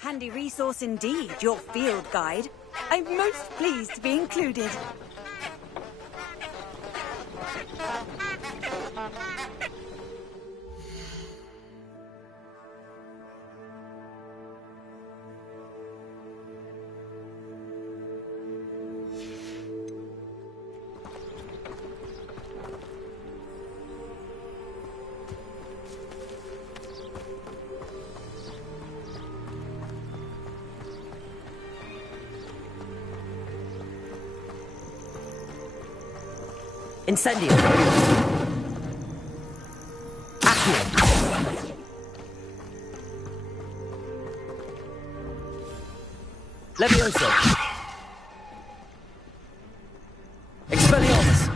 Handy resource indeed, your field guide. I'm most pleased to be included. Incendio. Accio. Levioso. Expelliarmus.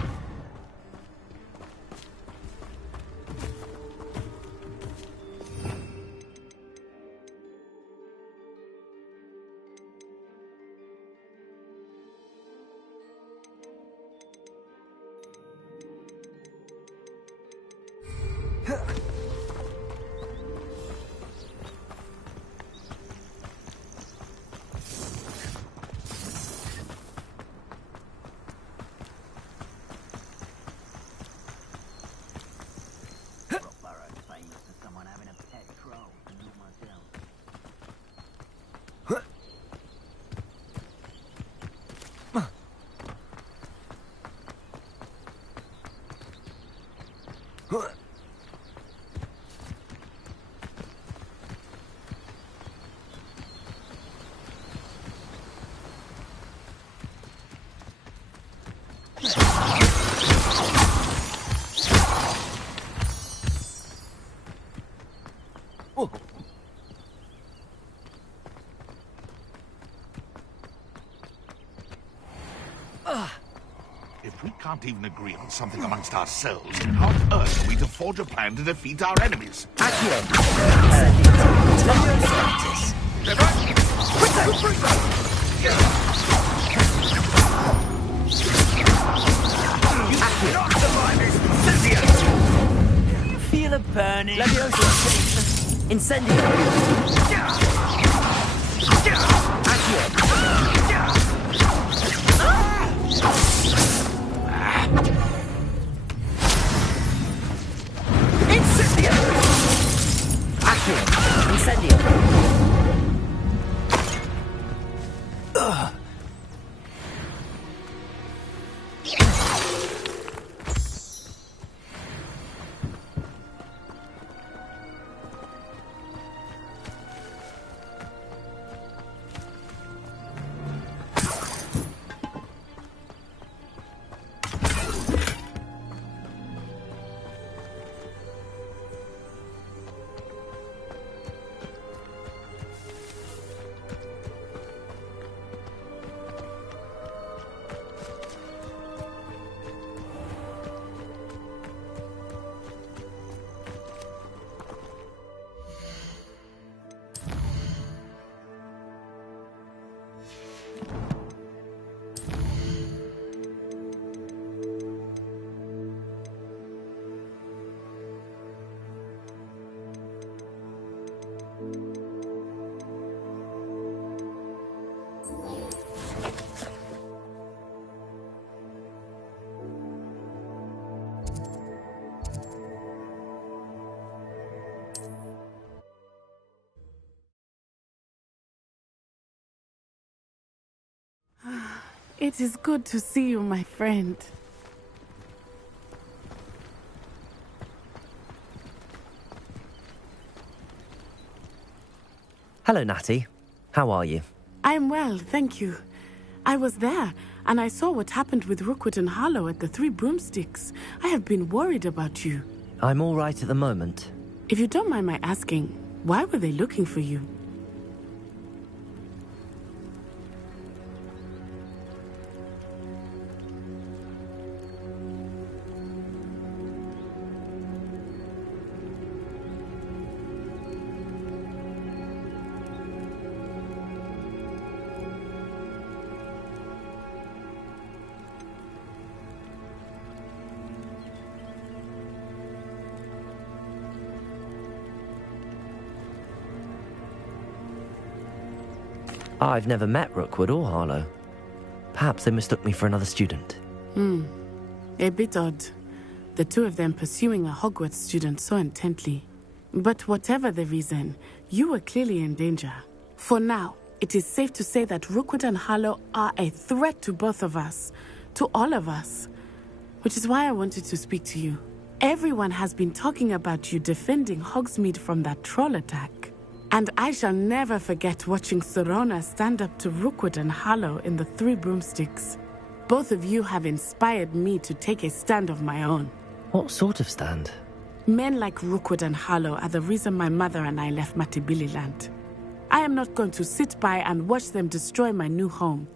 If we can't even agree on something amongst ourselves, how on earth are we to forge a plan to defeat our enemies? Accio. You feel a burning. Levioso. Incendio. Accio. Incendio! Accio! Incendio! It is good to see you, my friend. Hello, Natty. How are you? I'm well, thank you. I was there. And I saw what happened with Rookwood and Harlow at the Three Broomsticks. I have been worried about you. I'm all right at the moment. If you don't mind my asking, why were they looking for you? I've never met Rookwood or Harlow. Perhaps they mistook me for another student. A bit odd. The two of them pursuing a Hogwarts student so intently. But whatever the reason, you were clearly in danger. For now, it is safe to say that Rookwood and Harlow are a threat to both of us. To all of us. Which is why I wanted to speak to you. Everyone has been talking about you defending Hogsmeade from that troll attack. And I shall never forget watching Sorona stand up to Rookwood and Harlow in the Three Broomsticks. Both of you have inspired me to take a stand of my own. What sort of stand? Men like Rookwood and Harlow are the reason my mother and I left Matibili-land. I am not going to sit by and watch them destroy my new home.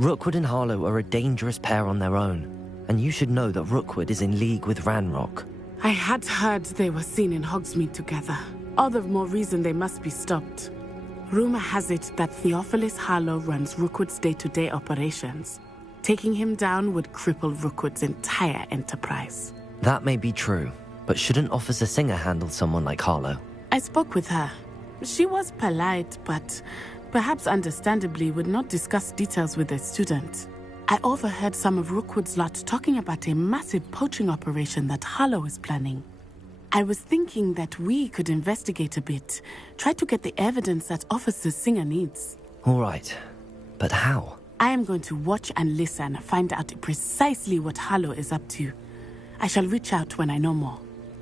Rookwood and Harlow are a dangerous pair on their own, and you should know that Rookwood is in league with Ranrock. I had heard they were seen in Hogsmeade together. All the more reason they must be stopped. Rumor has it that Theophilus Harlow runs Rookwood's day-to-day operations. Taking him down would cripple Rookwood's entire enterprise. That may be true, but shouldn't Officer Singer handle someone like Harlow? I spoke with her. She was polite, but perhaps understandably would not discuss details with a student. I overheard some of Rookwood's lot talking about a massive poaching operation that Harlow is planning. I was thinking that we could investigate a bit, try to get the evidence that Officer Singer needs. All right, but how? I am going to watch and listen, find out precisely what Harlow is up to. I shall reach out when I know more.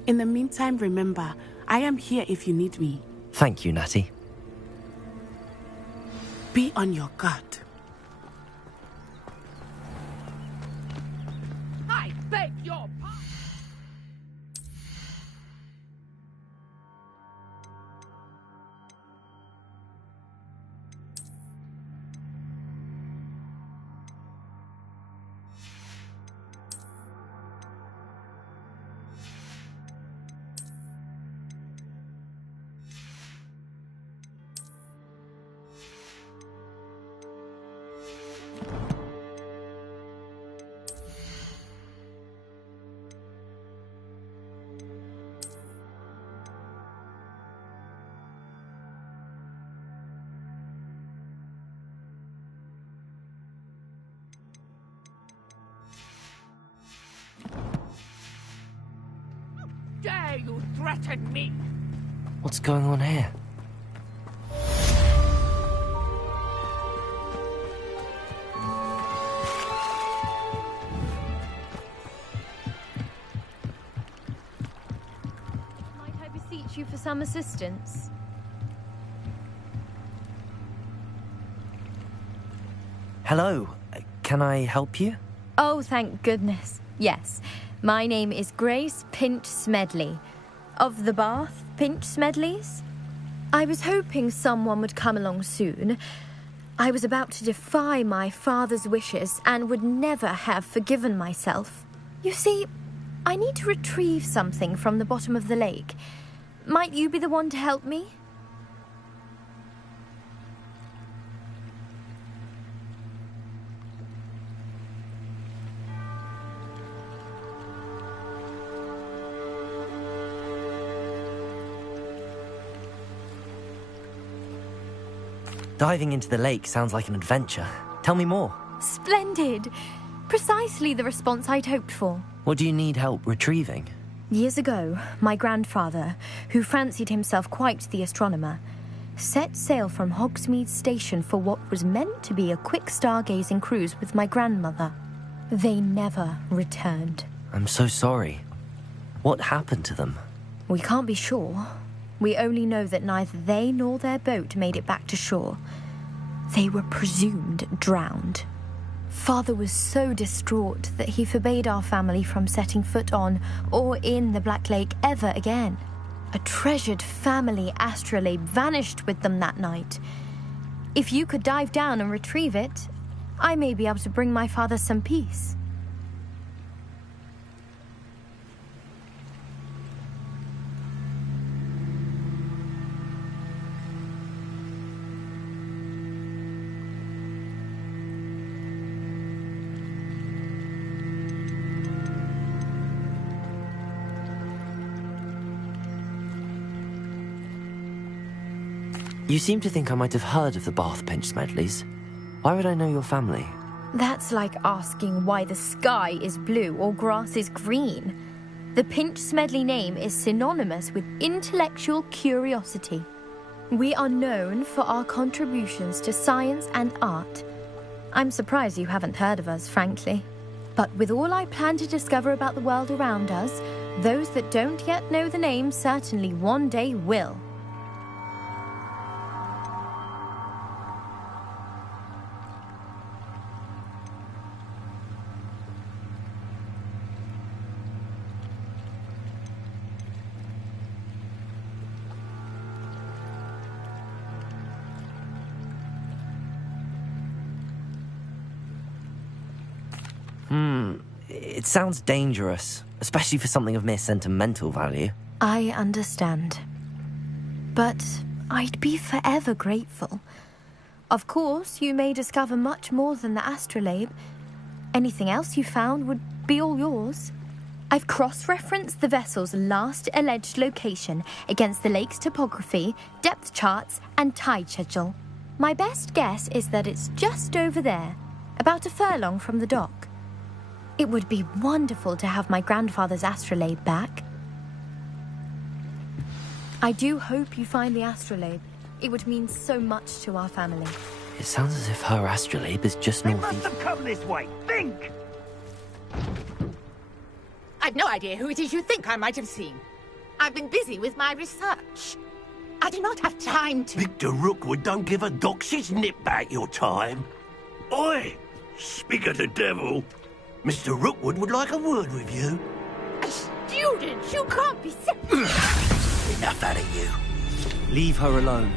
In the meantime, remember, I am here if you need me. Thank you, Natty. Be on your guard. I beg your pardon. Dare you threaten me? What's going on here? Might I beseech you for some assistance? Hello, can I help you? Oh, thank goodness. Yes. My name is Grace Pinch Smedley, of the Bath Pinch Smedleys. I was hoping someone would come along soon. I was about to defy my father's wishes and would never have forgiven myself. You see, I need to retrieve something from the bottom of the lake. Might you be the one to help me? Diving into the lake sounds like an adventure. Tell me more. Splendid! Precisely the response I'd hoped for. What do you need help retrieving? Years ago, my grandfather, who fancied himself quite the astronomer, set sail from Hogsmeade Station for what was meant to be a quick stargazing cruise with my grandmother. They never returned. I'm so sorry. What happened to them? We can't be sure. We only know that neither they nor their boat made it back to shore. They were presumed drowned. Father was so distraught that he forbade our family from setting foot on or in the Black Lake ever again. A treasured family astrolabe vanished with them that night. If you could dive down and retrieve it, I may be able to bring my father some peace. You seem to think I might have heard of the Bath Pinch Smedleys. Why would I know your family? That's like asking why the sky is blue or grass is green. The Pinch Smedley name is synonymous with intellectual curiosity. We are known for our contributions to science and art. I'm surprised you haven't heard of us, frankly. But with all I plan to discover about the world around us, those that don't yet know the name certainly one day will. It sounds dangerous, especially for something of mere sentimental value. I understand. But I'd be forever grateful. Of course, you may discover much more than the astrolabe. Anything else you found would be all yours. I've cross-referenced the vessel's last alleged location against the lake's topography, depth charts, and tide schedule. My best guess is that it's just over there, about a furlong from the dock. It would be wonderful to have my grandfather's astrolabe back. I do hope you find the astrolabe. It would mean so much to our family. It sounds as if her astrolabe is just They northeast. must have come this way. Think! I've no idea who it is you think I might have seen. I've been busy with my research. I do not have time to... Victor Rookwood don't give a dox's nip back your time. Oi! Speak of the devil. Mr. Rookwood would like a word with you. A student! You can't be so... Enough out of you. Leave her alone.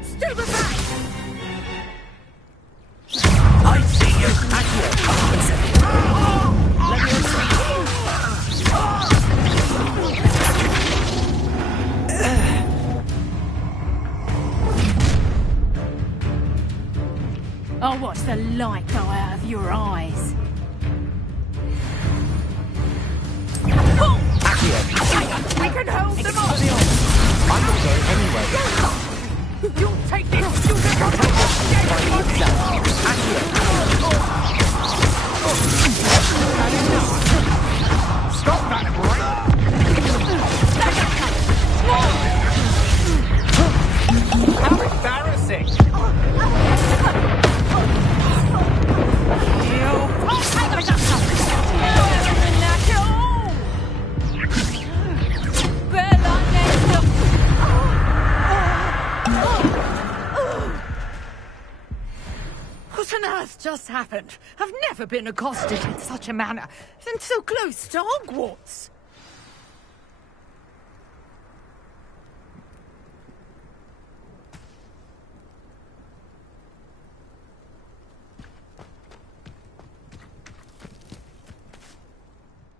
Stay aside! I see you. I'll watch the light go out of your eyes. We can hold them off! I'm not going anywhere. You'll take this student on the Stop that, boy! How embarrassing! What on earth just happened? I've never been accosted in such a manner, and so close to Hogwarts.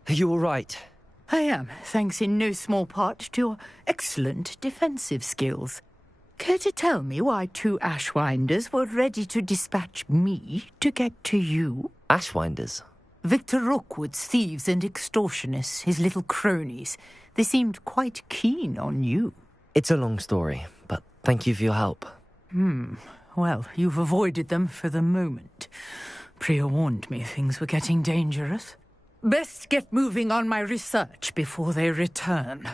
Are you all right? I am, thanks in no small part to your excellent defensive skills. Care to tell me why two Ashwinders were ready to dispatch me to get to you? Ashwinders? Victor Rookwood's thieves and extortionists, his little cronies. They seemed quite keen on you. It's a long story, but thank you for your help. Well, you've avoided them for the moment. Priya warned me things were getting dangerous. Best get moving on my research before they return.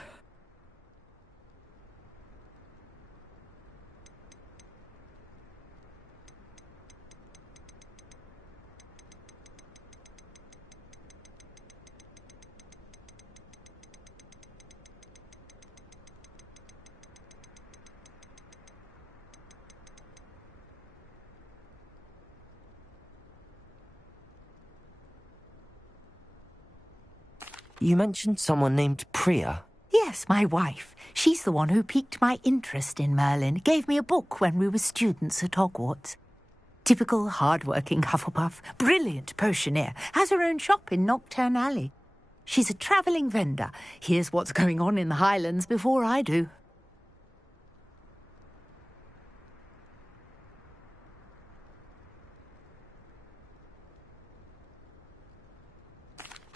You mentioned someone named Priya. Yes, my wife. She's the one who piqued my interest in Merlin. Gave me a book when we were students at Hogwarts. Typical hard-working Hufflepuff. Brilliant potioneer. Has her own shop in Knockturn Alley. She's a travelling vendor. Hears what's going on in the Highlands before I do.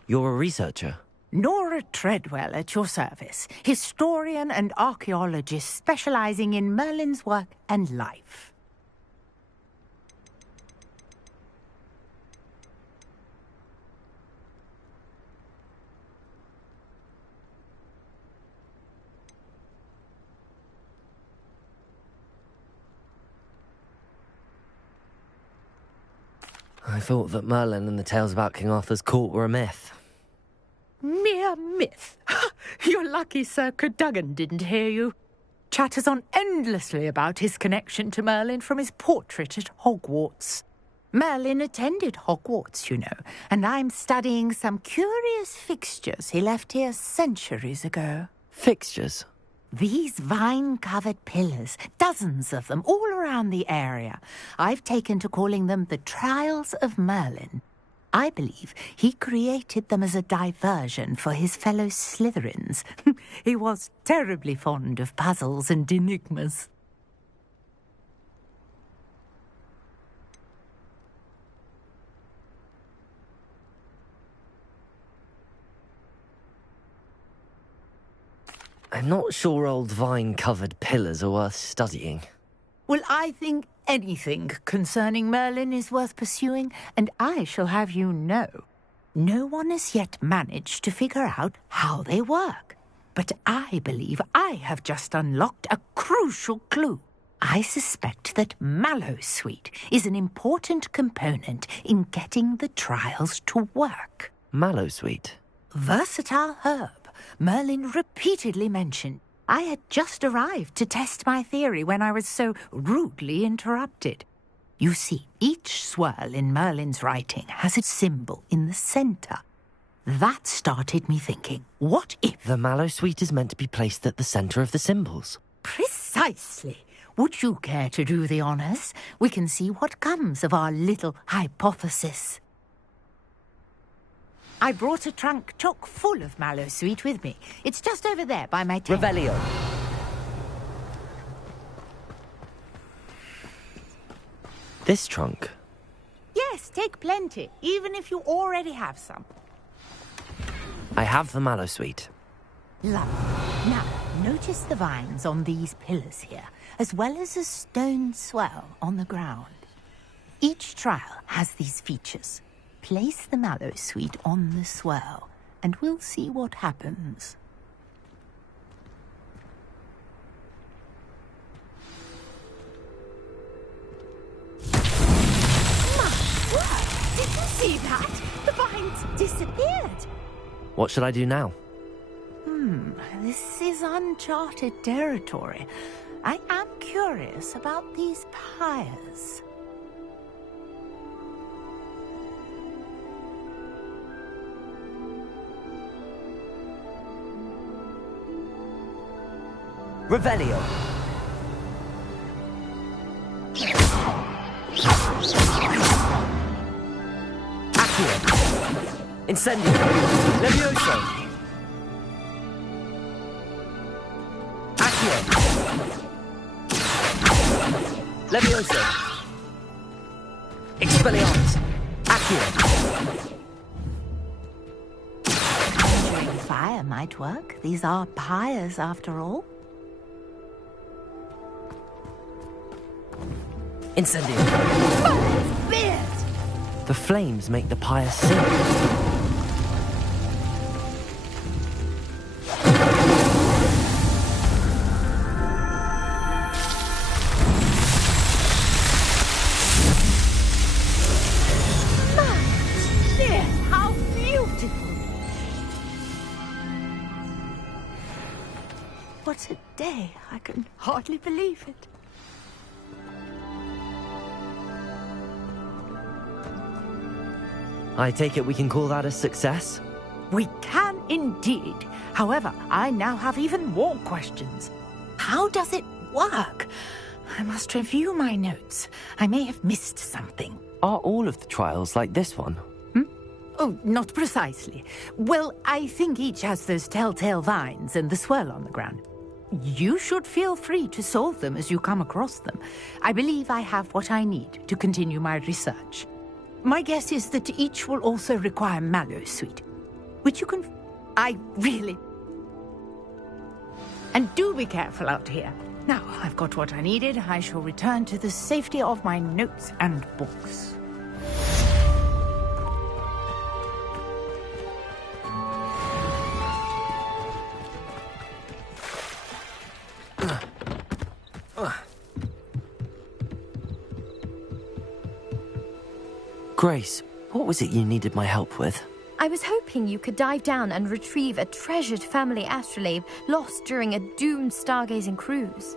You're a researcher? Nora Treadwell at your service. Historian and archaeologist specialising in Merlin's work and life. I thought that Merlin and the tales about King Arthur's court were a myth. Mere myth. You're lucky Sir Cadogan didn't hear you. Chatters on endlessly about his connection to Merlin from his portrait at Hogwarts. Merlin attended Hogwarts, you know, and I'm studying some curious fixtures he left here centuries ago. Fixtures? These vine-covered pillars, dozens of them, all around the area. I've taken to calling them the Trials of Merlin. I believe he created them as a diversion for his fellow Slytherins. He was terribly fond of puzzles and enigmas. I'm not sure old vine-covered pillars are worth studying. Well, I think anything concerning Merlin is worth pursuing, and I shall have you know, no one has yet managed to figure out how they work. But I believe I have just unlocked a crucial clue. I suspect that Mallowsweet is an important component in getting the trials to work. Mallowsweet? Versatile herb. Merlin repeatedly mentioned. I had just arrived to test my theory when I was so rudely interrupted. You see, each swirl in Merlin's writing has a symbol in the centre. That started me thinking, what if... The Mallowsweet is meant to be placed at the centre of the symbols. Precisely. Would you care to do the honours? We can see what comes of our little hypothesis. I brought a trunk chock full of Mallowsweet with me. It's just over there by my tent. Revelio. This trunk? Yes, take plenty, even if you already have some. I have the Mallowsweet. Lovely. Now, notice the vines on these pillars here, as well as a stone swell on the ground. Each trial has these features. Place the Mallowsweet on the swell, and we'll see what happens. My word! Did you see that? The vines disappeared. What should I do now? This is uncharted territory. I am curious about these pyres. Revelio. Accio. Incendio. Levioso. Accio. Levioso. Expelliarmus. Accio. Conjuring fire might work. These are pyres, after all. Incendio. Beard! The flames make the pyre sing. say, I can hardly believe it. I take it we can call that a success? We can indeed. However, I now have even more questions. How does it work? I must review my notes. I may have missed something. Are all of the trials like this one? Oh, not precisely. Well, I think each has those telltale vines and the swirl on the ground. You should feel free to solve them as you come across them. I believe I have what I need to continue my research. My guess is that each will also require mallow sweet, which you can... I really... And do be careful out here. Now, I've got what I needed. I shall return to the safety of my notes and books. Grace, what was it you needed my help with? I was hoping you could dive down and retrieve a treasured family astrolabe lost during a doomed stargazing cruise.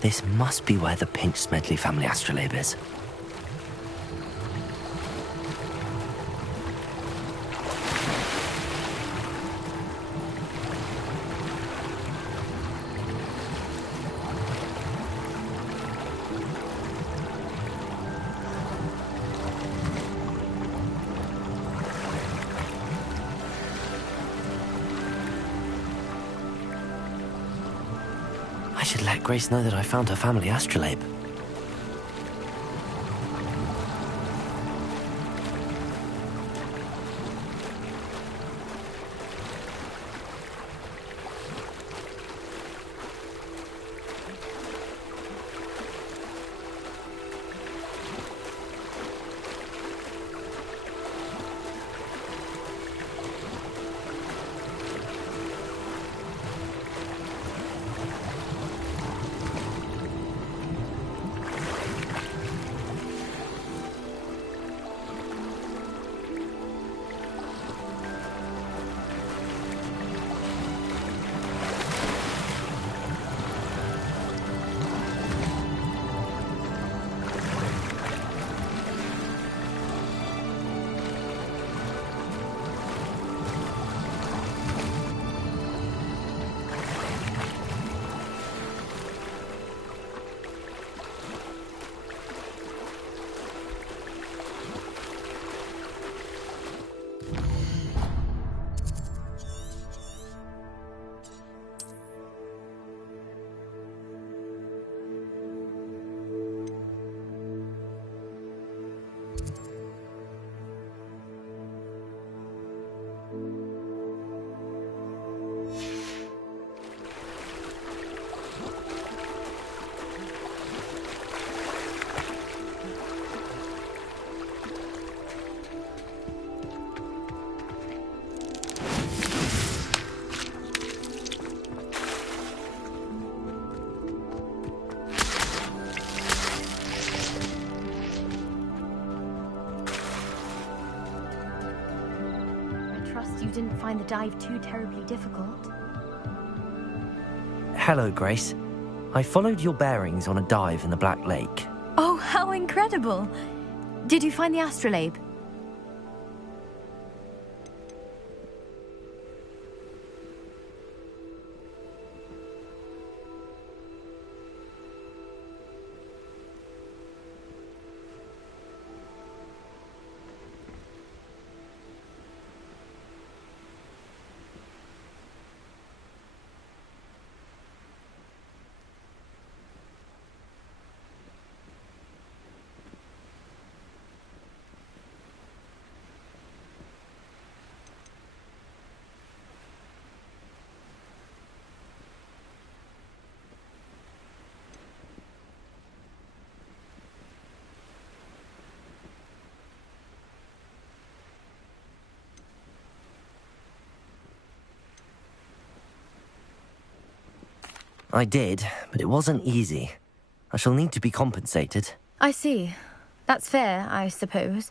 This must be where the Pinch Smedley family astrolabe is. I should let Grace know that I found her family astrolabe. You didn't find the dive too terribly difficult. Hello, Grace. I followed your bearings on a dive in the Black Lake. Oh, how incredible! Did you find the astrolabe? I did, but it wasn't easy. I shall need to be compensated. I see. That's fair, I suppose.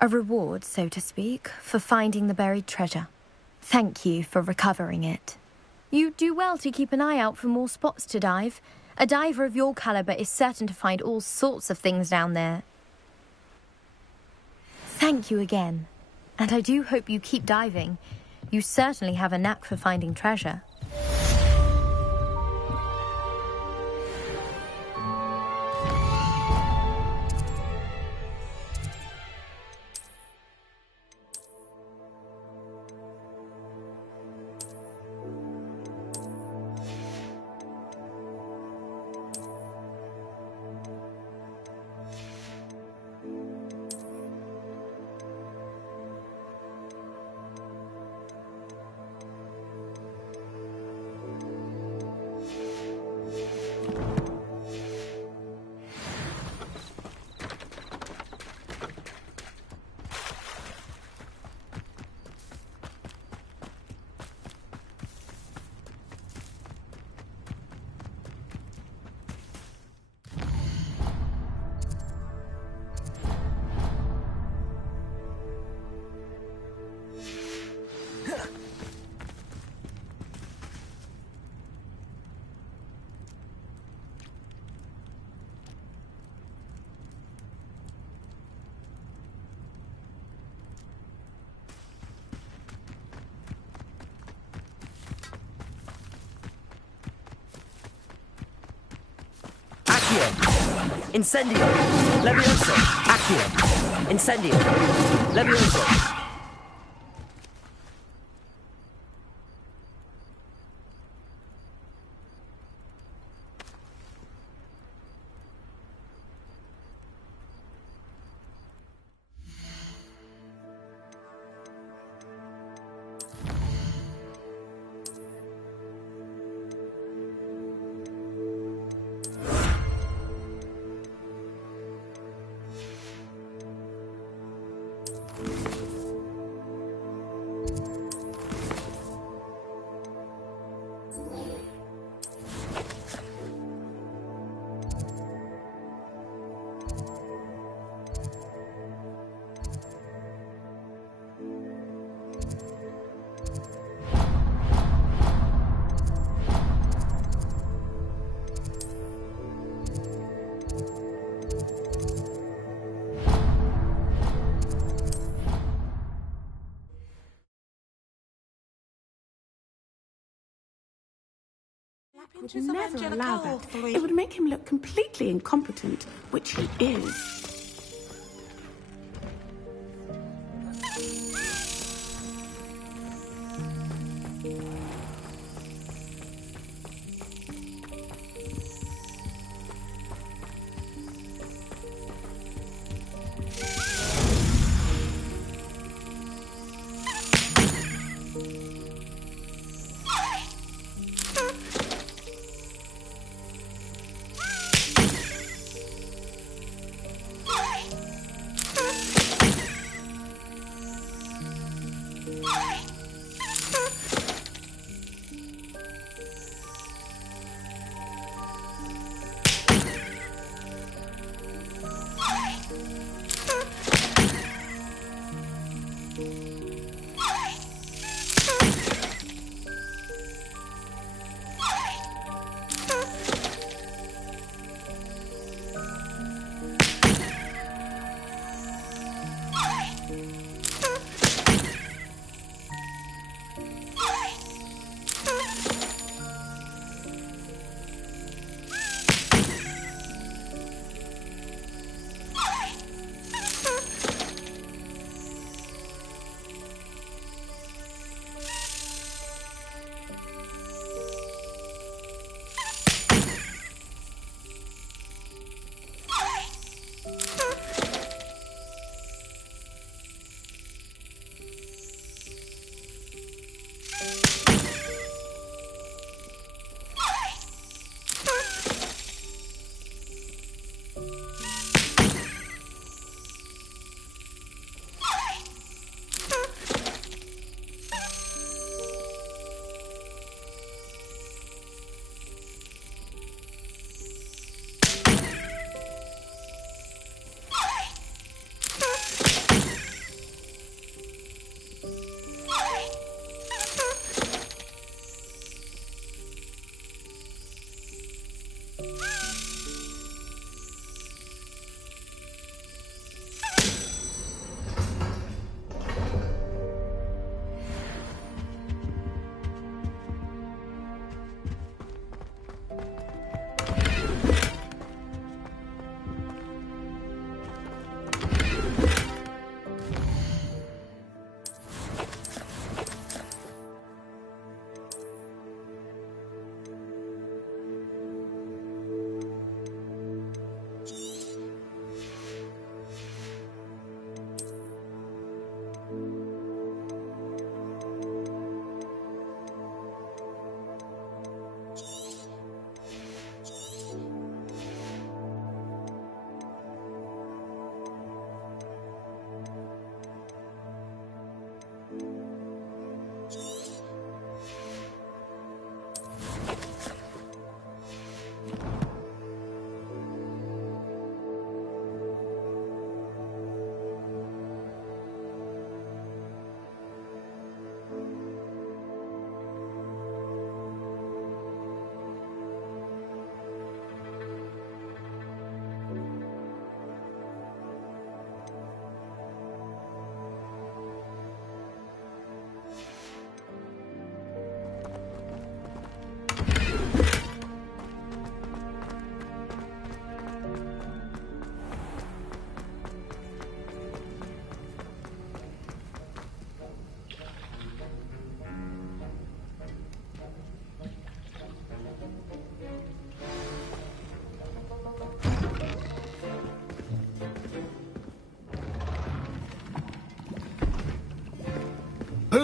A reward, so to speak, for finding the buried treasure. Thank you for recovering it. You do well to keep an eye out for more spots to dive. A diver of your caliber is certain to find all sorts of things down there. Thank you again. And I do hope you keep diving. You certainly have a knack for finding treasure. Incendio! Levioso! Accio! Incendio! Levioso! Would never allow that. It would make him look completely incompetent, which he is.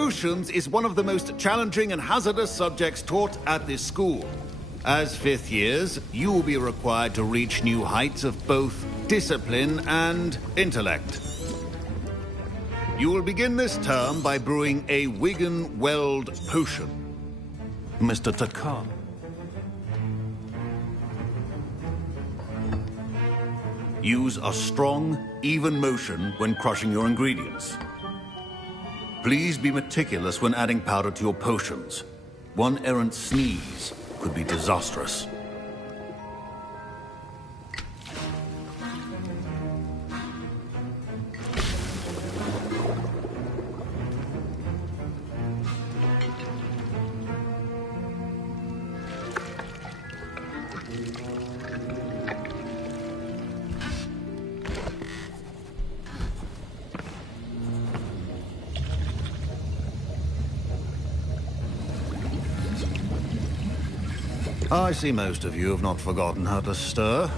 Potions is one of the most challenging and hazardous subjects taught at this school. As fifth years, you will be required to reach new heights of both discipline and intellect. You will begin this term by brewing a Wigan Weld potion. Mr. Takar. Use a strong, even motion when crushing your ingredients. Please be meticulous when adding powder to your potions. One errant sneeze could be disastrous. I see most of you have not forgotten how to stir.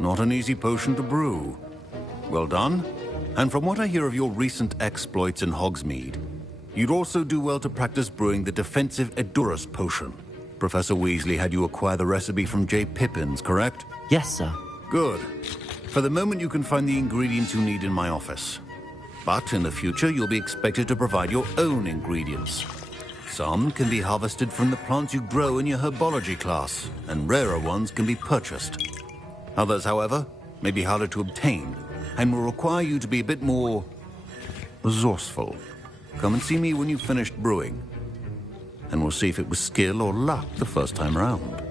Not an easy potion to brew. Well done. And from what I hear of your recent exploits in Hogsmeade, you'd also do well to practice brewing the defensive Edurus potion. Professor Weasley had you acquire the recipe from J. Pippins, correct? Yes, sir. Good. For the moment, you can find the ingredients you need in my office. But in the future, you'll be expected to provide your own ingredients. Some can be harvested from the plants you grow in your herbology class, and rarer ones can be purchased. Others, however, may be harder to obtain, and will require you to be a bit more resourceful. Come and see me when you've finished brewing, and we'll see if it was skill or luck the first time around.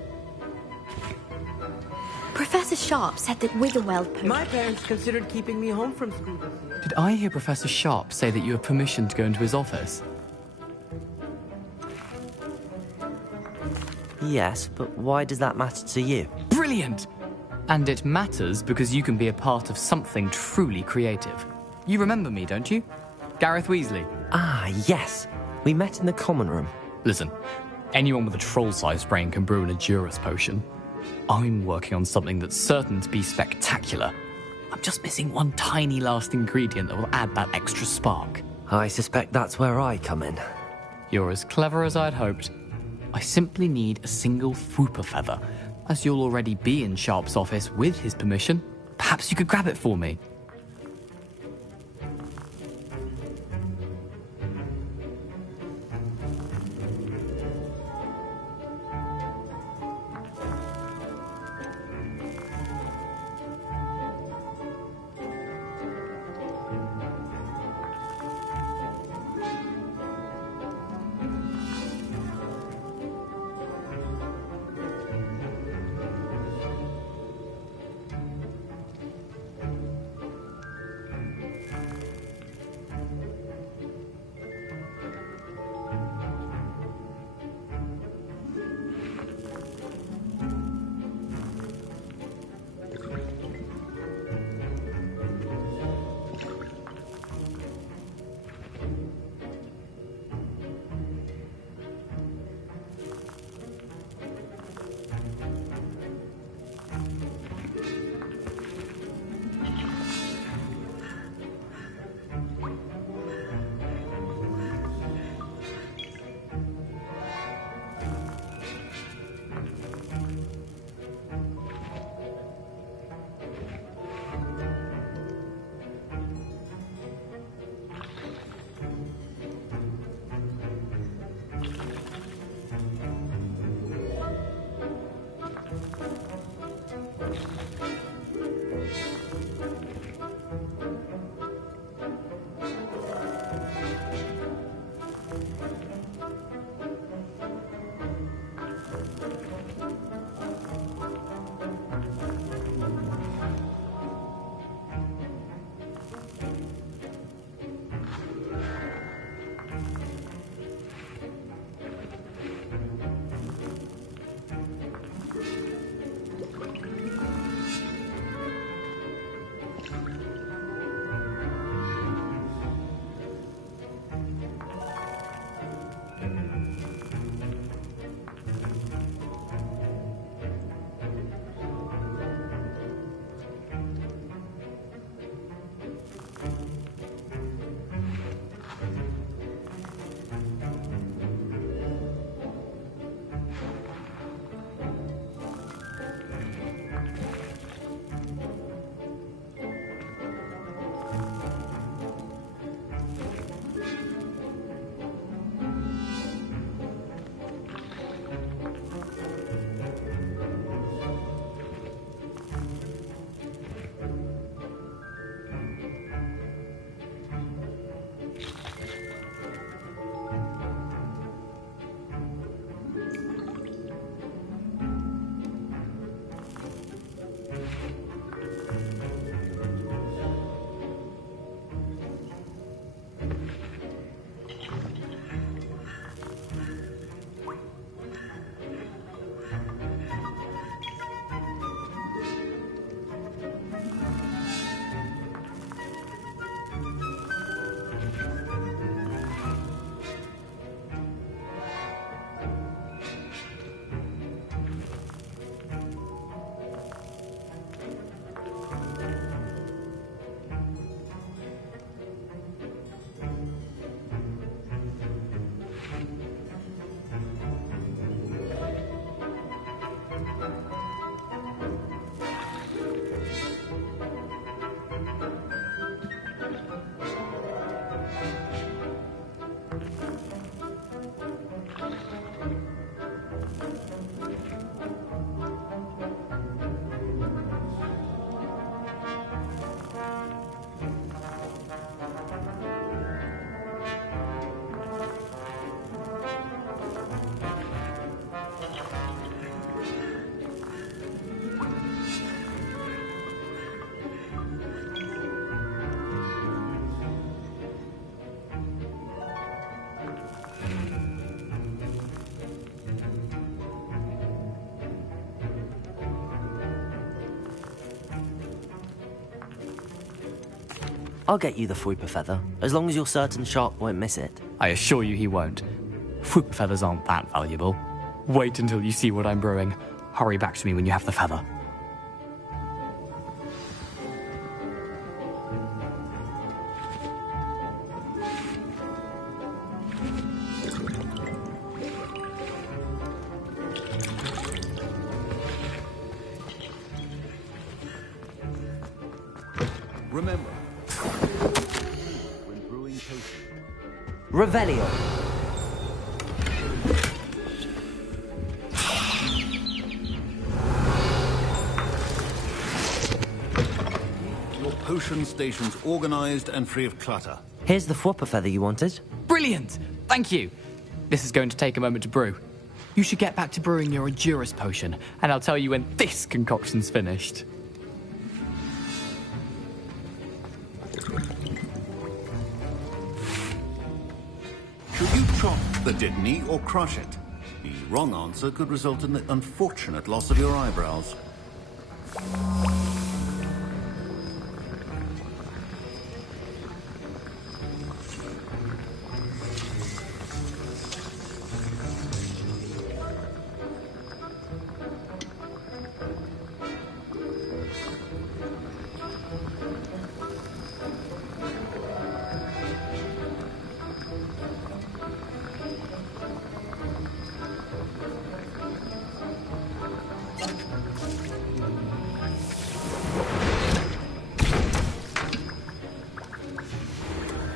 Professor Sharp said that Wiggleweld... My parents considered keeping me home from school this year. Did I hear Professor Sharp say that you have permission to go into his office? Yes, but why does that matter to you? Brilliant! And it matters because you can be a part of something truly creative. You remember me, don't you? Gareth Weasley. Ah, yes. We met in the common room. Listen, anyone with a troll-sized brain can brew an Edurus potion. I'm working on something that's certain to be spectacular. I'm just missing one tiny last ingredient that will add that extra spark. I suspect that's where I come in. You're as clever as I'd hoped. I simply need a single Fwooper feather. As you'll already be in Sharp's office with his permission, perhaps you could grab it for me. I'll get you the Fwooper feather, as long as you're certain Sharp won't miss it. I assure you he won't. Fwooper feathers aren't that valuable. Wait until you see what I'm brewing. Hurry back to me when you have the feather. Remember, when brewing potions. Revelio. Your potion stations organized and free of clutter. Here's the Fwooper feather you wanted. Brilliant! Thank you! This is going to take a moment to brew. You should get back to brewing your Endurus potion, and I'll tell you when this concoction's finished. Should you chop the Didney or crush it? The wrong answer could result in the unfortunate loss of your eyebrows.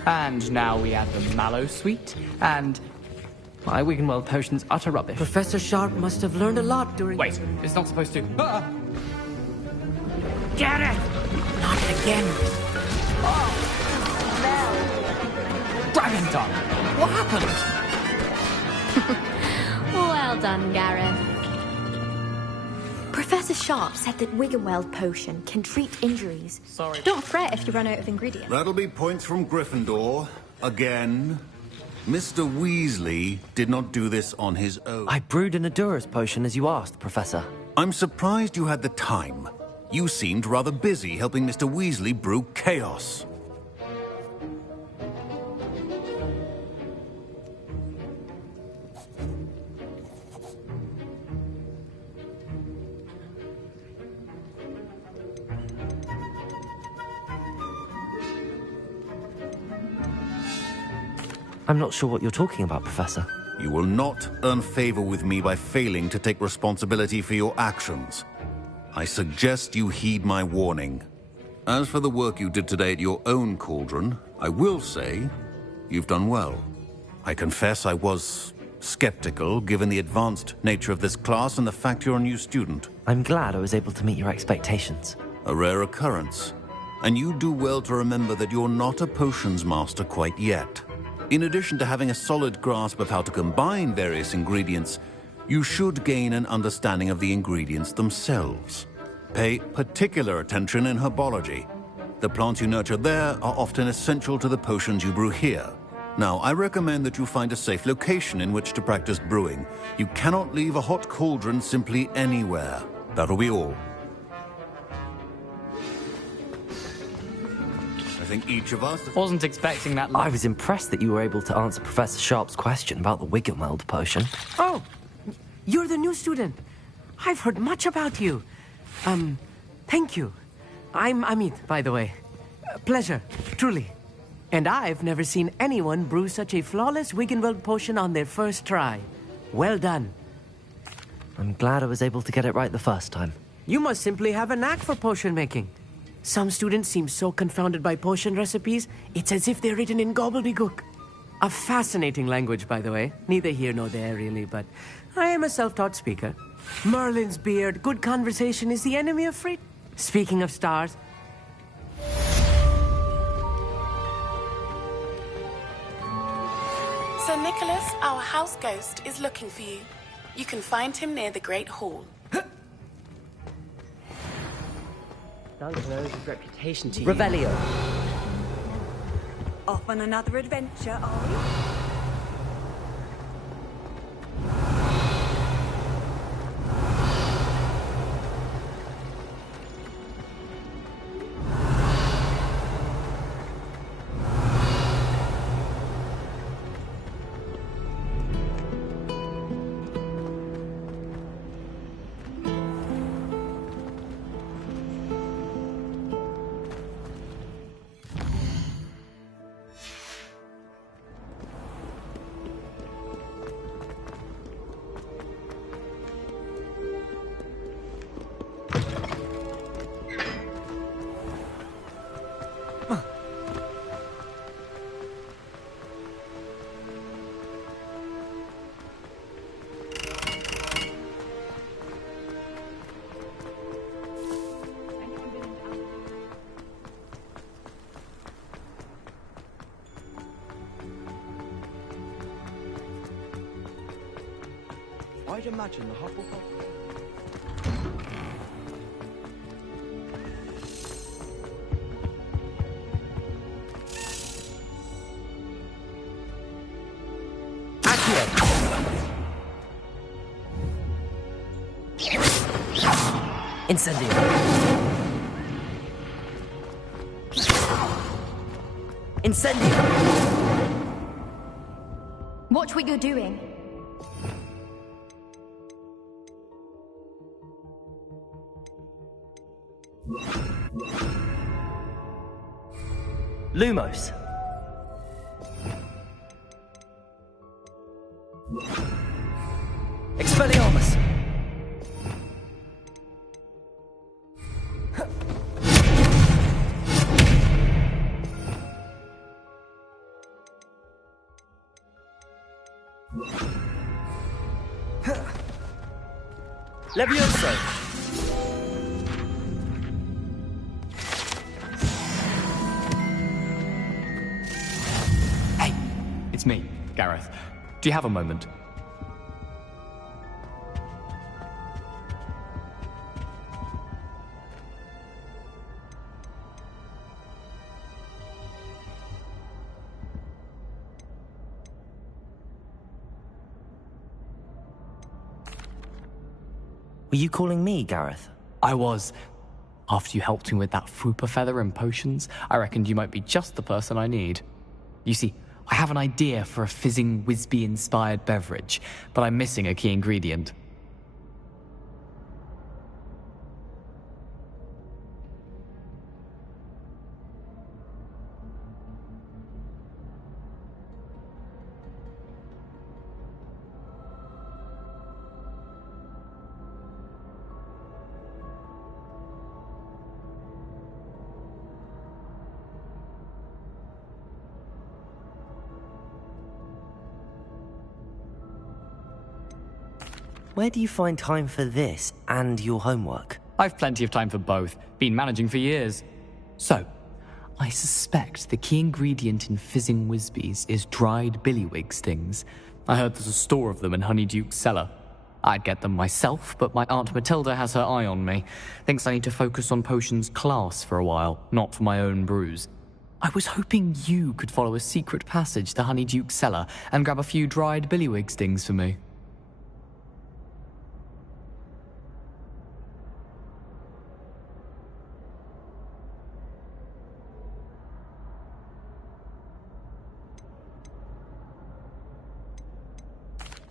And now we add the mallow sweet, and my Wiggenweld potion's utter rubbish. Professor Sharp must have learned a lot during... Wait, it's not supposed to... Get it! Not again. Dragon Tongue! What happened? Well done, Gareth. Professor Sharp said that Wiggenweld potion can treat injuries. Sorry. Don't fret if you run out of ingredients. That'll be points from Gryffindor. Again. Mr. Weasley did not do this on his own. I brewed an Endurus potion as you asked, Professor. I'm surprised you had the time. You seemed rather busy helping Mr. Weasley brew chaos. I'm not sure what you're talking about, Professor. You will not earn favor with me by failing to take responsibility for your actions. I suggest you heed my warning. As for the work you did today at your own cauldron, I will say you've done well. I confess I was skeptical, given the advanced nature of this class and the fact you're a new student. I'm glad I was able to meet your expectations. A rare occurrence. And you do well to remember that you're not a potions master quite yet. In addition to having a solid grasp of how to combine various ingredients, you should gain an understanding of the ingredients themselves. Pay particular attention in herbology. The plants you nurture there are often essential to the potions you brew here. Now, I recommend that you find a safe location in which to practice brewing. You cannot leave a hot cauldron simply anywhere. That'll be all. I think each of us... Wasn't expecting that. I was impressed that you were able to answer Professor Sharp's question about the Wiggenweld potion. Oh, you're the new student. I've heard much about you. Thank you. I'm Amit, by the way. Pleasure, truly. And I've never seen anyone brew such a flawless Wiggenweld potion on their first try. Well done. I'm glad I was able to get it right the first time. You must simply have a knack for potion making. Some students seem so confounded by potion recipes, it's as if they're written in gobbledygook. A fascinating language, by the way. Neither here nor there, really, but I am a self-taught speaker. Merlin's beard, good conversation is the enemy of free... Speaking of stars... Sir Nicholas, our house ghost, is looking for you. You can find him near the Great Hall. Dunkler's reputation to you. Revelio. Off on another adventure, are we? I'd imagine the Hufflepuff... Incendio. Incendio. Watch what you're doing. Lumos. Expelliarmus. Levioso. Hey, it's me, Gareth. Do you have a moment? Were you calling me, Gareth? I was. After you helped me with that Fupa feather and potions, I reckoned you might be just the person I need. You see, I have an idea for a fizzing Whizbee-inspired beverage, but I'm missing a key ingredient. Where do you find time for this and your homework? I've plenty of time for both. Been managing for years. So, I suspect the key ingredient in fizzing Whizbees is dried billywig stings. I heard there's a store of them in Honeyduke's cellar. I'd get them myself, but my Aunt Matilda has her eye on me. Thinks I need to focus on potions class for a while, not for my own brews. I was hoping you could follow a secret passage to Honeyduke's cellar and grab a few dried billywig stings for me.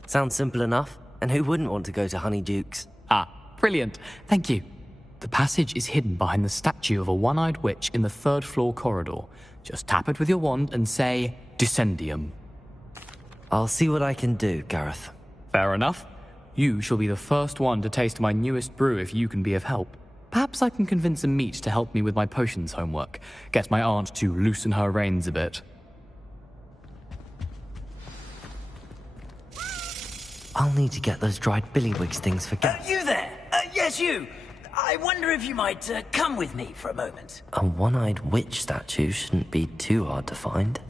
Sounds simple enough. And who wouldn't want to go to Honeyduke's? Ah, brilliant. Thank you. The passage is hidden behind the statue of a one-eyed witch in the third-floor corridor. Just tap it with your wand and say, Descendium. I'll see what I can do, Gareth. Fair enough. You shall be the first one to taste my newest brew if you can be of help. Perhaps I can convince a meat to help me with my potions homework. Get my aunt to loosen her reins a bit. I'll need to get those dried billywig things for Gareth. You there? Yes, you. I wonder if you might come with me for a moment. A one-eyed witch statue shouldn't be too hard to find.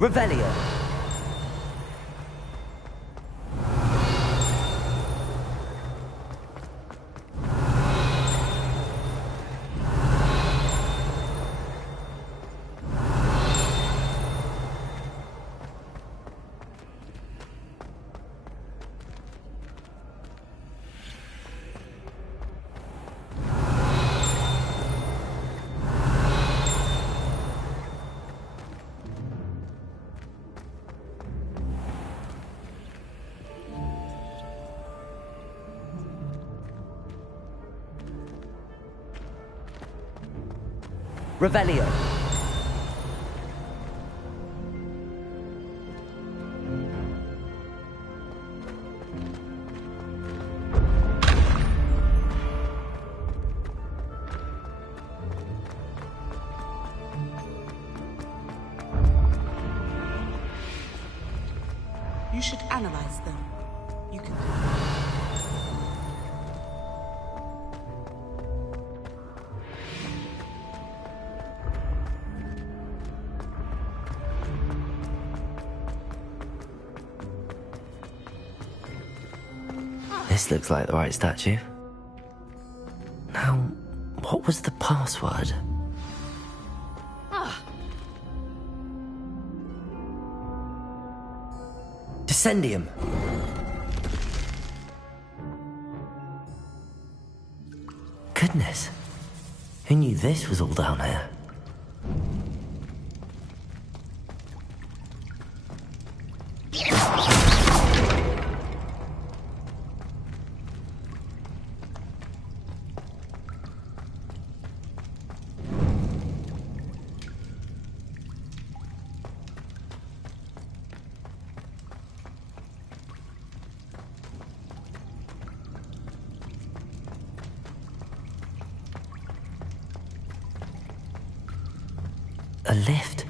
Revelio. Revelio. should analyze them. You can... This looks like the right statue. Now, what was the password? Descendium. Goodness. Who knew this was all down here? A lift.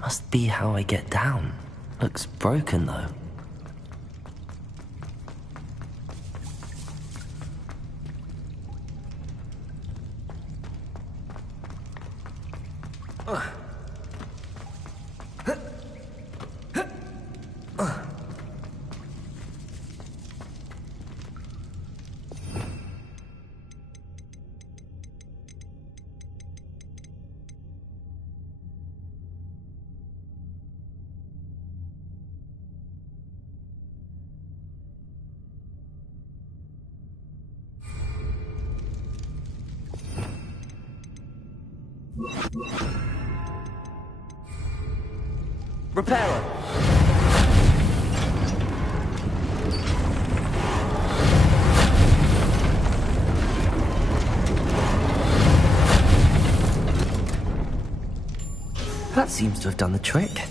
Must be how I get down. Looks broken, though. Repairer! That seems to have done the trick.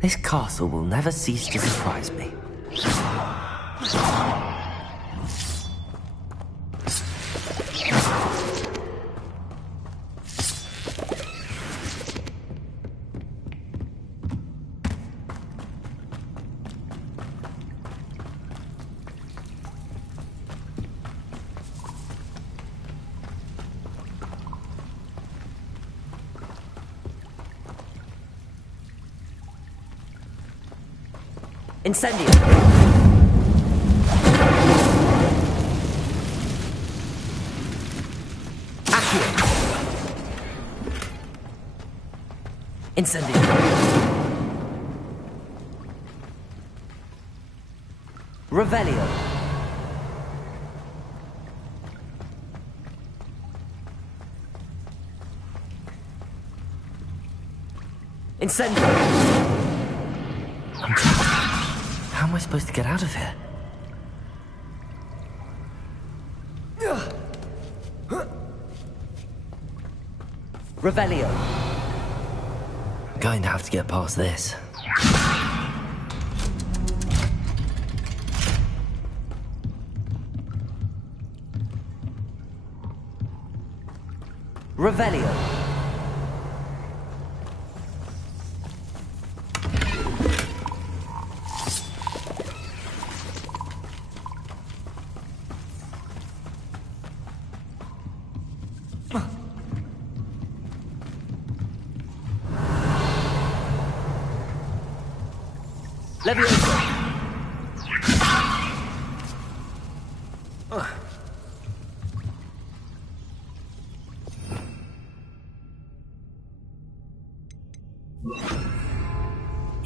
This castle will never cease to surprise me. Incendio! Accio! Incendio! Revelio! Incendio! How am I supposed to get out of here? Revelio. Going to have to get past this. Revelio. Levioso.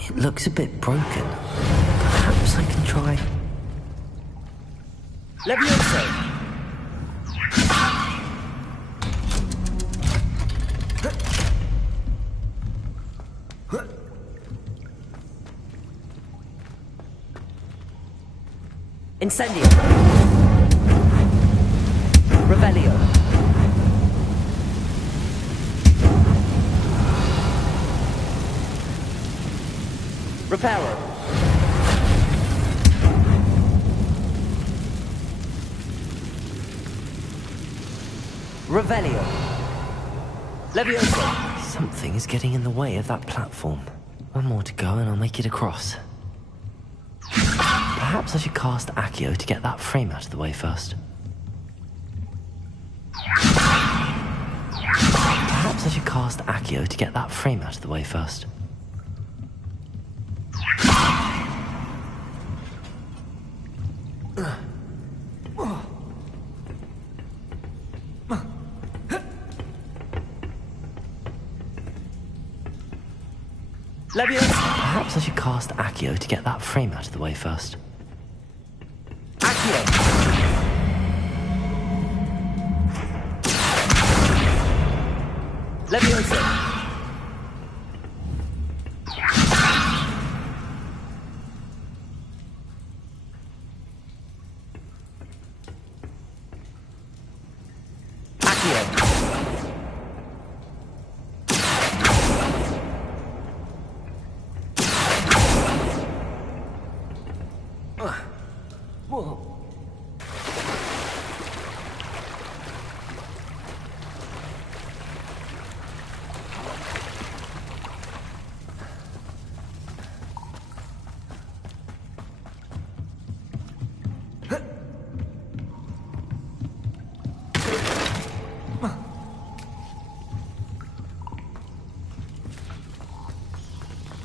It looks a bit broken. Perhaps I can try... Levioso! Incendio! Revelio! Reparo! Revelio! Levioso! Something is getting in the way of that platform. One more to go and I'll make it across. Perhaps I should cast Accio to get that frame out of the way first. Perhaps I should cast Accio to get that frame out of the way first. Levioso! Perhaps I should cast Accio to get that frame out of the way first. Accio! Levioso!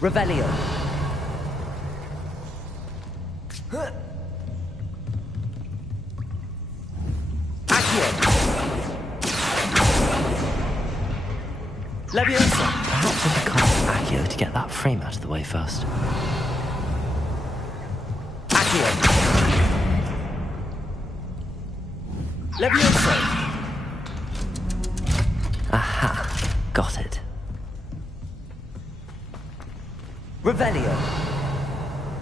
Revelio. Accio. Leviosa. Perhaps I should cast Accio to get that frame out of the way first. Accio. Leviosa. Aha. Got it. Revelio.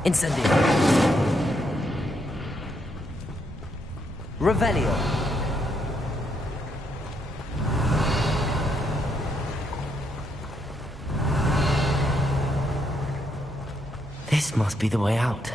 Incendio. Revelio. This must be the way out.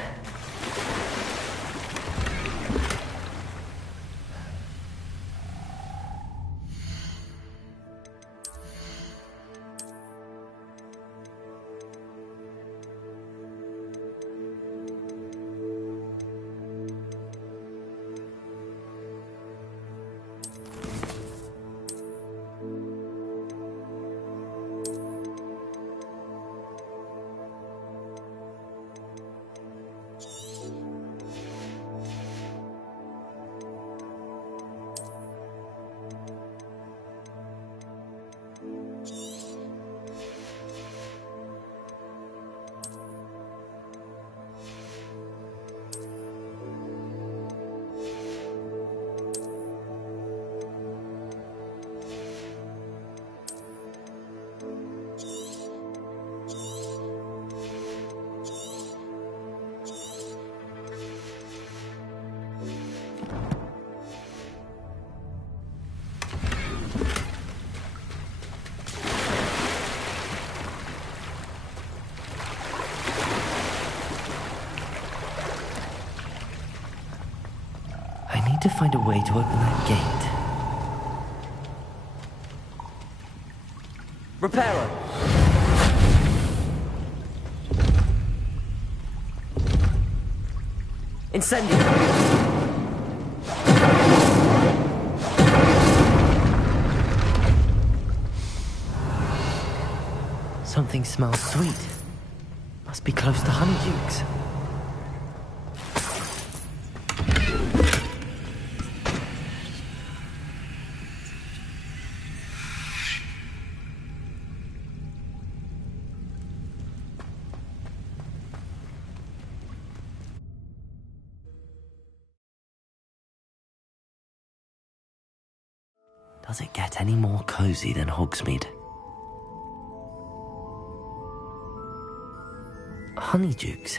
To find a way to open that gate. Reparo. Incendio. Something smells sweet. Must be close to Honeydukes. Does it get any more cozy than Hogsmeade? Honeydukes.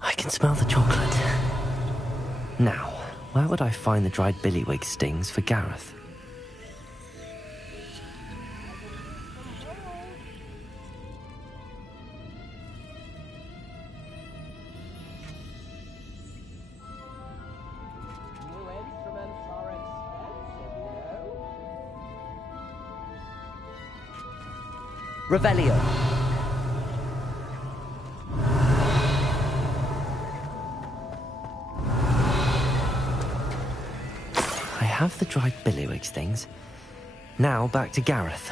I can smell the chocolate. Now, where would I find the dried billywig stings for Gareth? Revelio. I have the dried billywig stings. Now back to Gareth.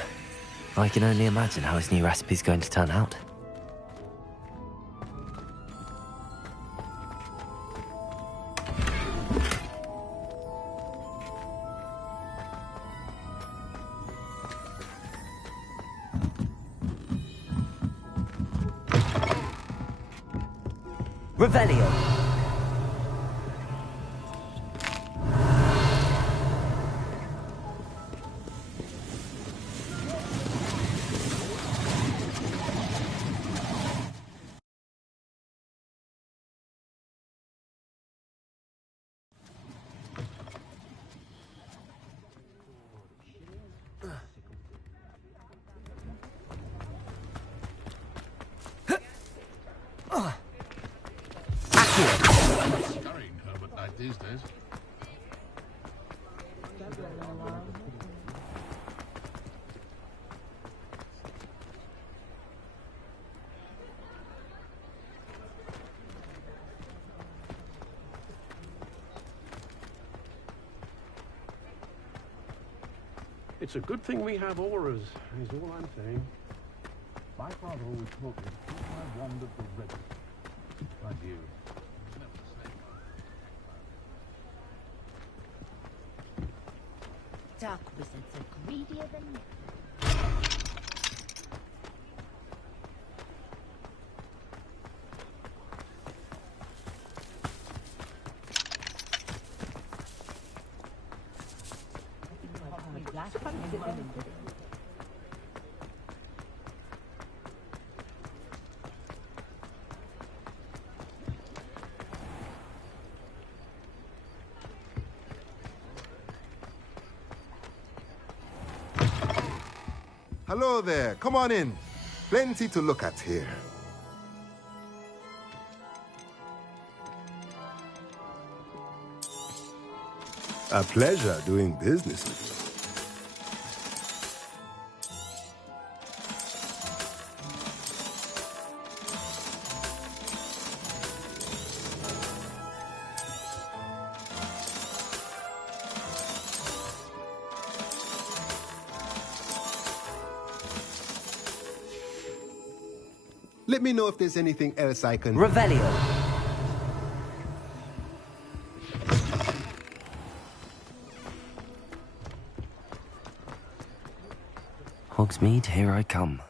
I can only imagine how his new recipe's going to turn out. Revelio. Scurrying hermit like these days. It's a good thing we have auras, is all I'm saying. My father always taught me to keep my wand at the ready. Mind you, never the same. Dark wizards are greedier than... Hello there, come on in. Plenty to look at here. A pleasure doing business with you. Let me know if there's anything else I can... Revelio. Hogsmeade, here I come.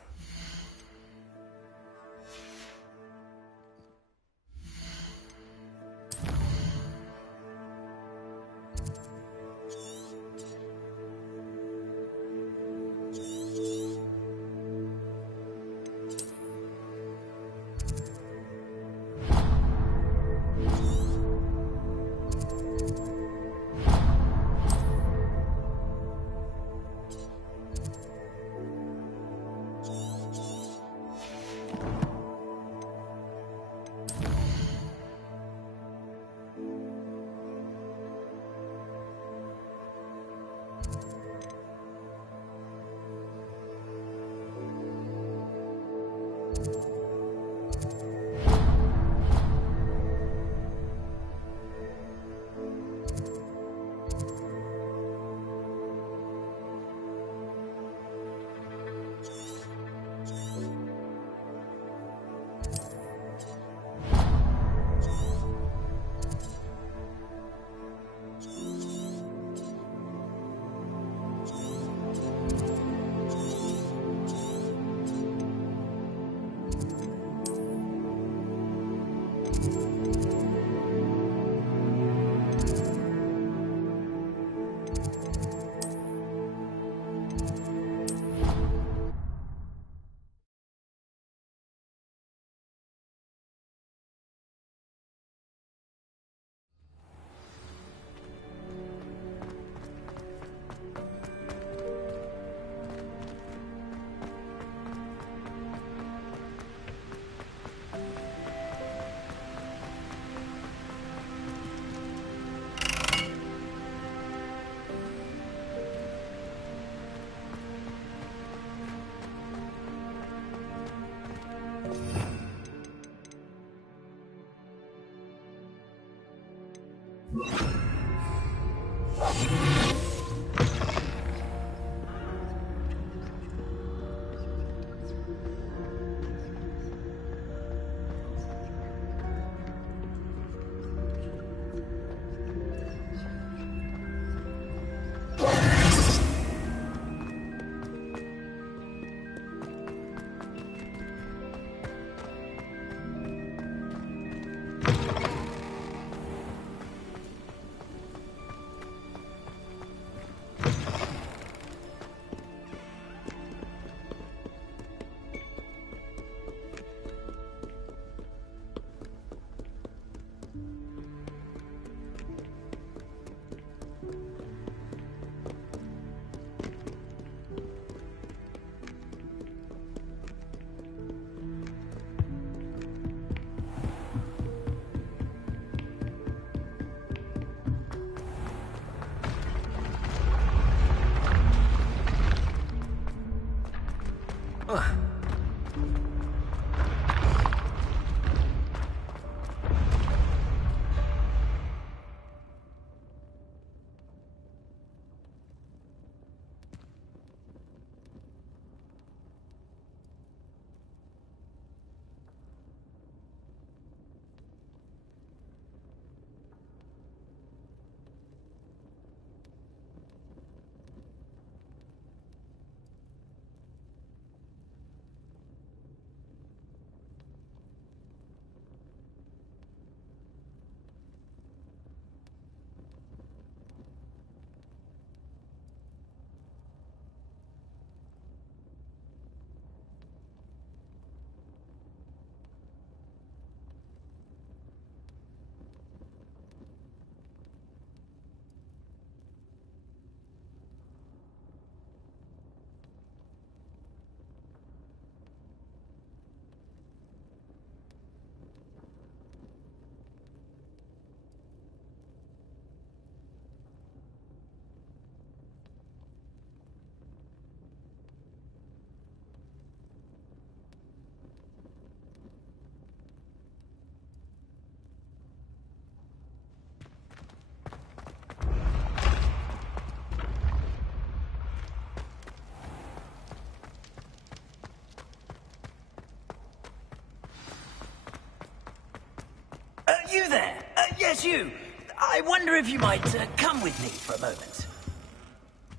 You there? Yes, you. I wonder if you might come with me for a moment.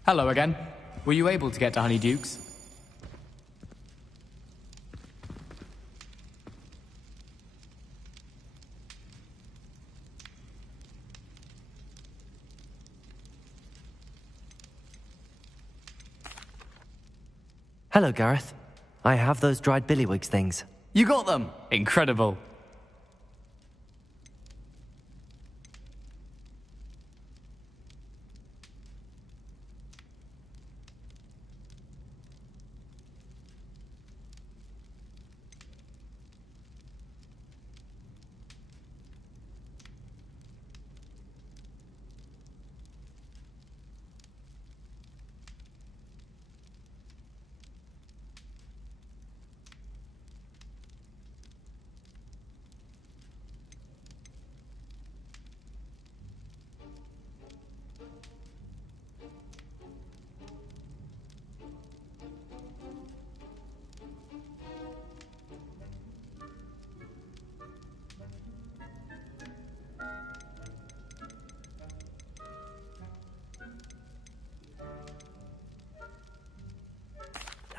Hello again. Were you able to get to Honeyduke's? Hello, Gareth. I have those dried billywigs things. You got them! Incredible.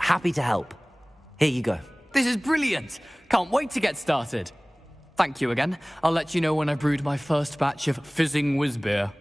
Happy to help. Here you go. This is brilliant! Can't wait to get started. Thank you again. I'll let you know when I've brewed my first batch of fizzing whiz beer.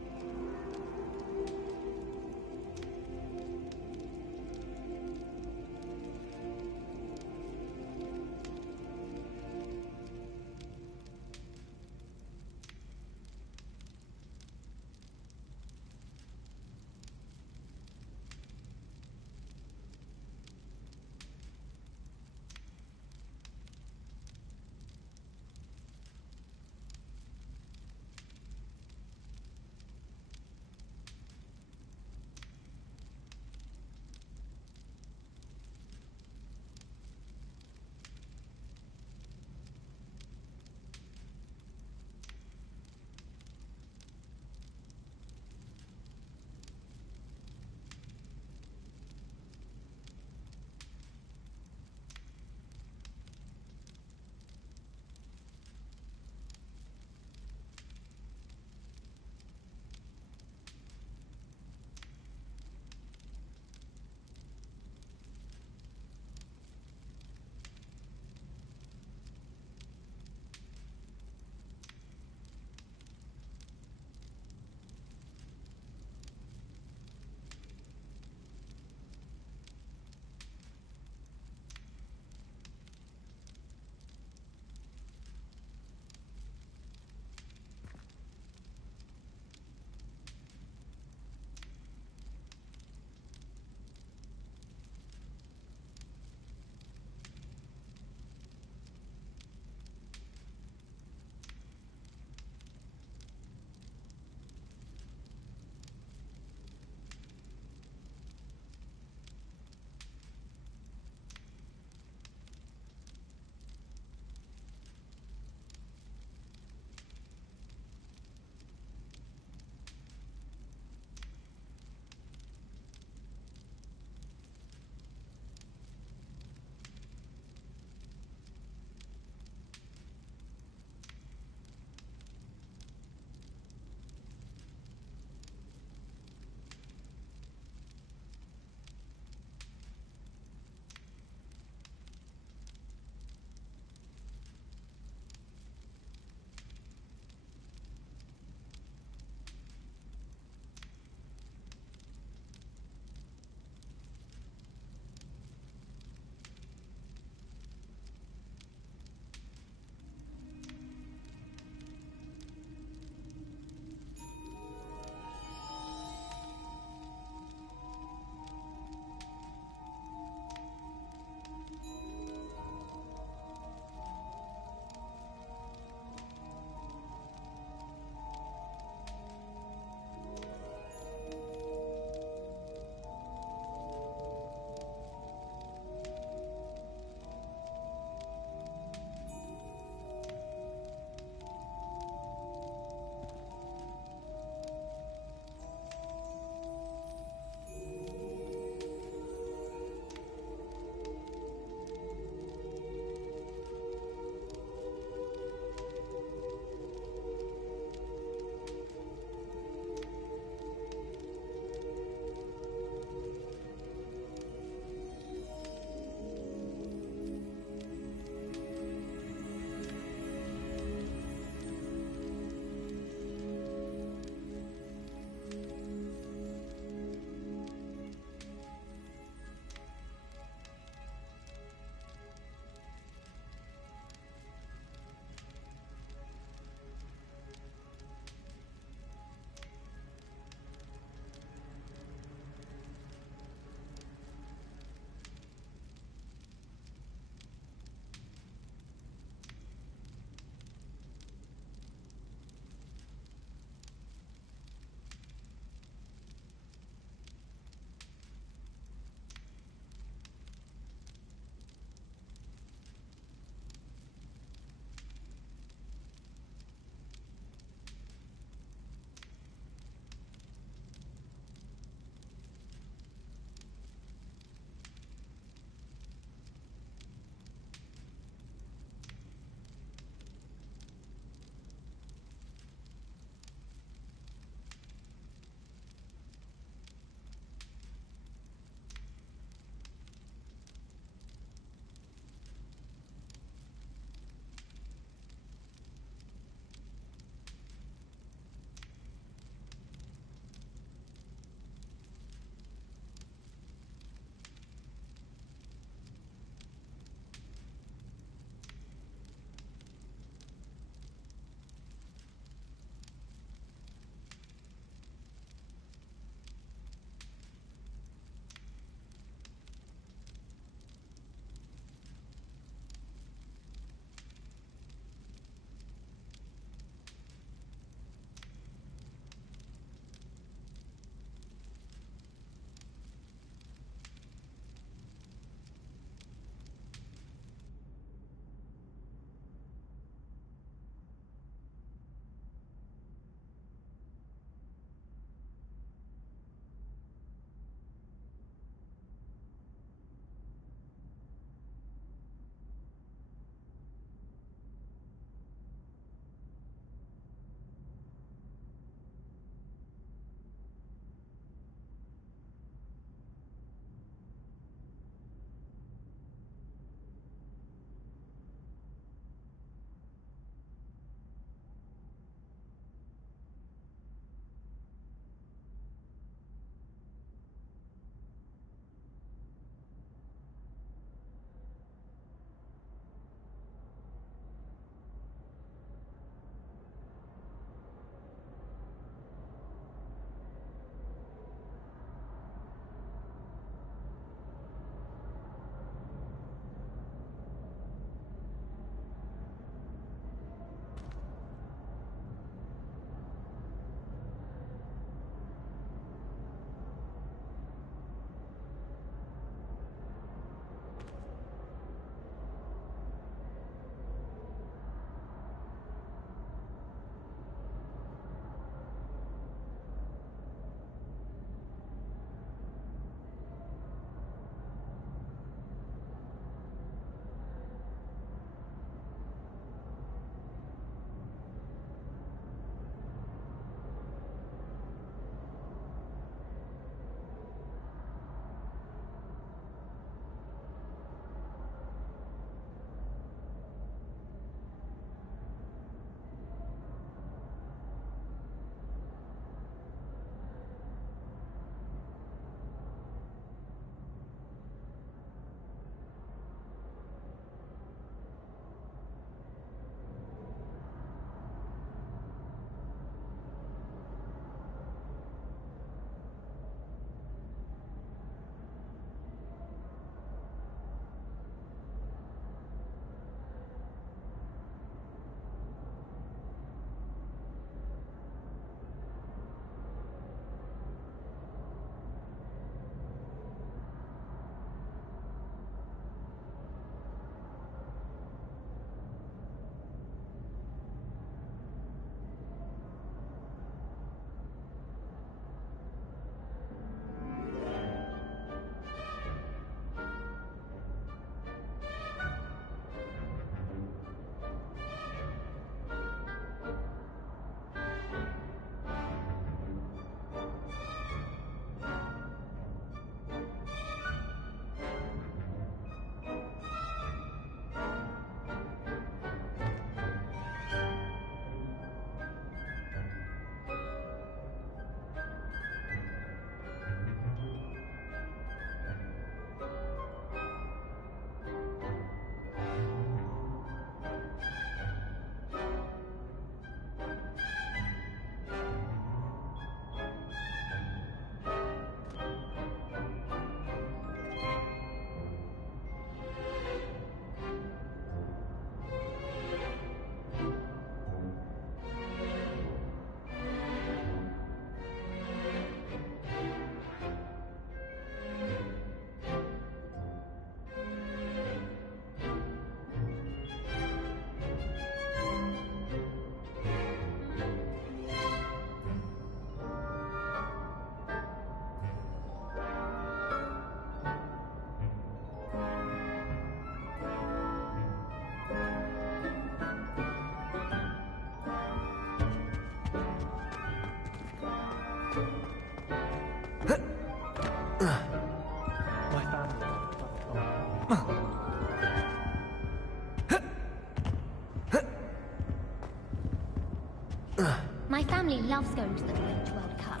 family loves going to the Quidditch World Cup.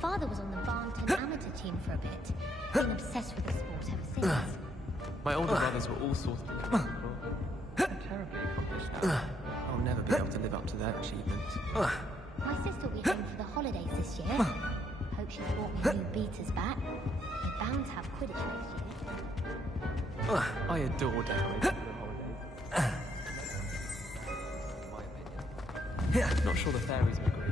Father was on the Barnton amateur team for a bit. Been obsessed with the sport ever since. My older brothers were all sorts of incredible. I'm terribly accomplished now. I'll never be able to live up to their achievements. My sister will be home for the holidays this year. Hope she's brought me new beaters back. We're bound to have Quidditch next year. I adore decorating for the holidays. Not sure the fairies will agree.